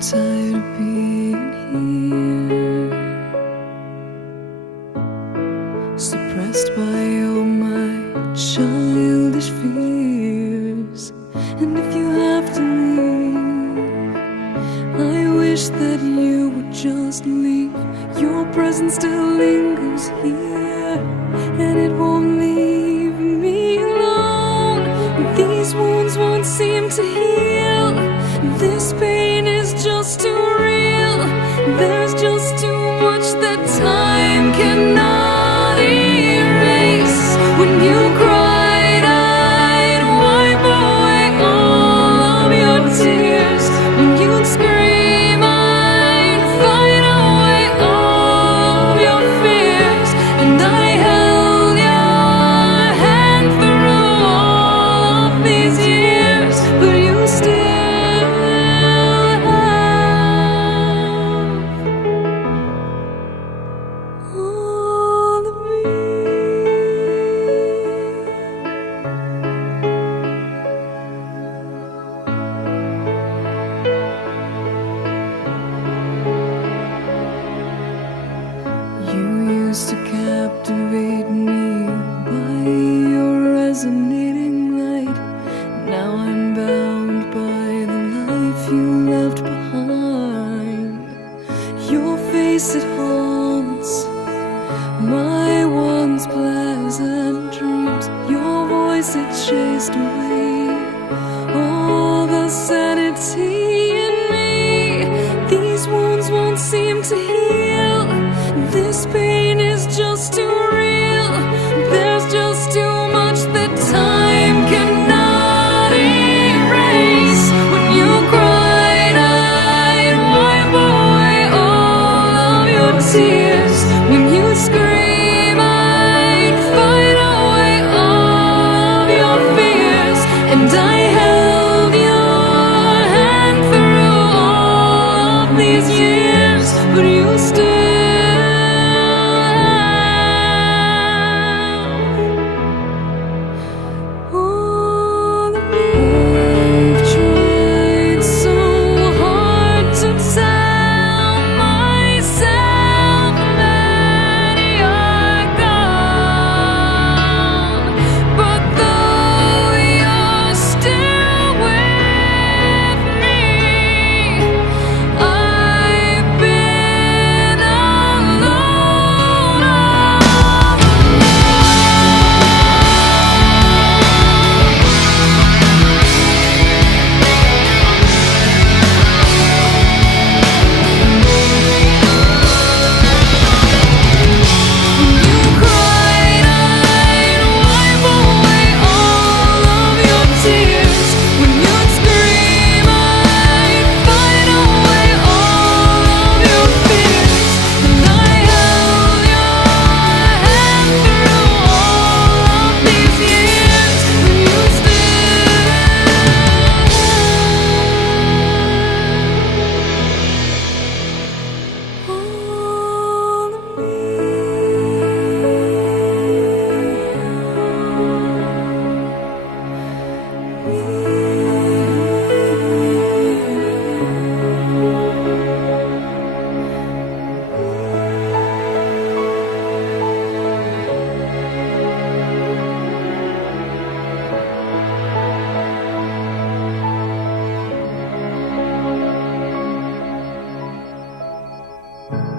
tired of being here, suppressed by all my childish fears. And if you have to leave, I wish that you would just leave. Your presence still lingers here, and it won't leave me alone. These wounds won't seem to heal. This pain is just too real. There's just too much that time cannot erase. When you cried, I'd wipe away all of your tears. When you'd scream, I'd fight away all of your fears. And I held your hand through all of these years, but you still all of me. You used to captivate me by your resonating light. Now I'm bound by the life you left behind. Your face, it haunts my once pleasant dreams. Your voice, it chased away all the sanity in me. These wounds won't seem to heal. This pain is just too real. There's just too much that time cannot erase. When you cried, I'd wipe away all of your tears. When you scream, I'd fight away all of your fears. And I held your hand through all of these years, but you still